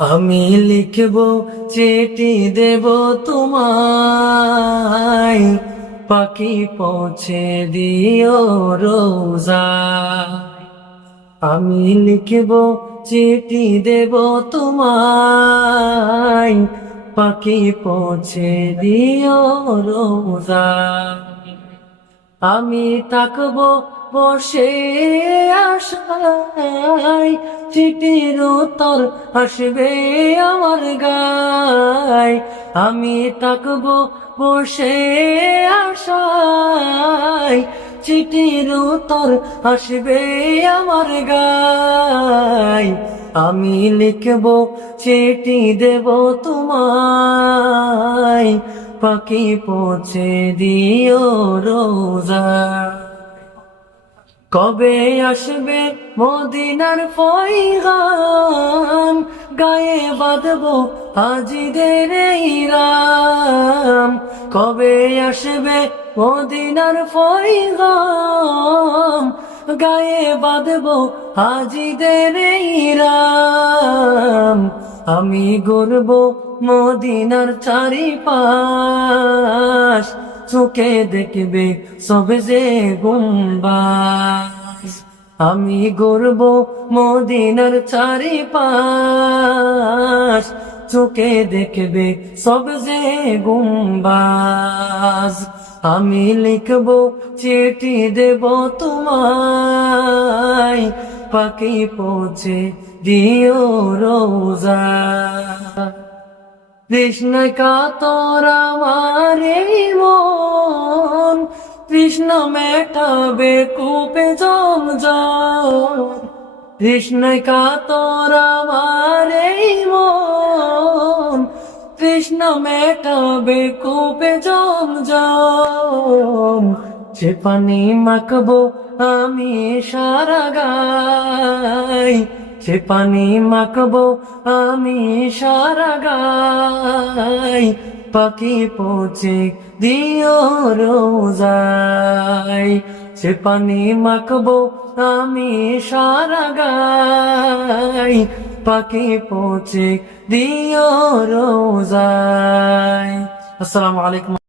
আমি লিখব চিঠি দেব তোমায়, পাখি পৌঁছে দিও রোজা। আমি লিখব চিঠি দেব তোমায়, পাখি পৌঁছে দিও রোজা। আমি থাকবো বসে আশায়, চিঠির উত্তর আসবে আমার গায়। আমি থাকবো বসে আশায়, চিঠির উত্তর আসবে আমার গায়। আমি লিখবো চিঠি দেব তোমায়, পাখি পৌঁছে দিও রোজা। কবে আসবে মদিনার পয়গাম, গায়ে বাঁধবো হাজিদের ইরাম। কবে আসবে মদিনার পয়গাম, গায়ে বাঁধবো হাজিদের ইরাম। আমি ঘুরব মদিনার চারিপাশ, চোখে দেখবে সবে যে গুম্বাজ। আমি ঘুরব মদিনার চারিপাশ, চোখে দেখবে সবে যে গুম্বাজ। আমি লিখব চিঠি দেব তোমায়, পাখি পৌঁছে দিও রোজা। কৃষ্ণায় কাতর আমার এই মন, কৃষ্ণ মেটাবে কূপে জমজম। কৃষ্ণায় কাতর আমার এই মন, কৃষ্ণ মেটাবে কূপে জমজম। সে পানি মাখবো আমি সারা গায়, সে পানি মাখবো আমি সারা গায়। পাখি পৌঁছে দিও রোজায়, সে পানি মাখবো আমি সারা গায়। পাখি পৌঁছে দিও রোজায়। আসসালামু আলাইকুম।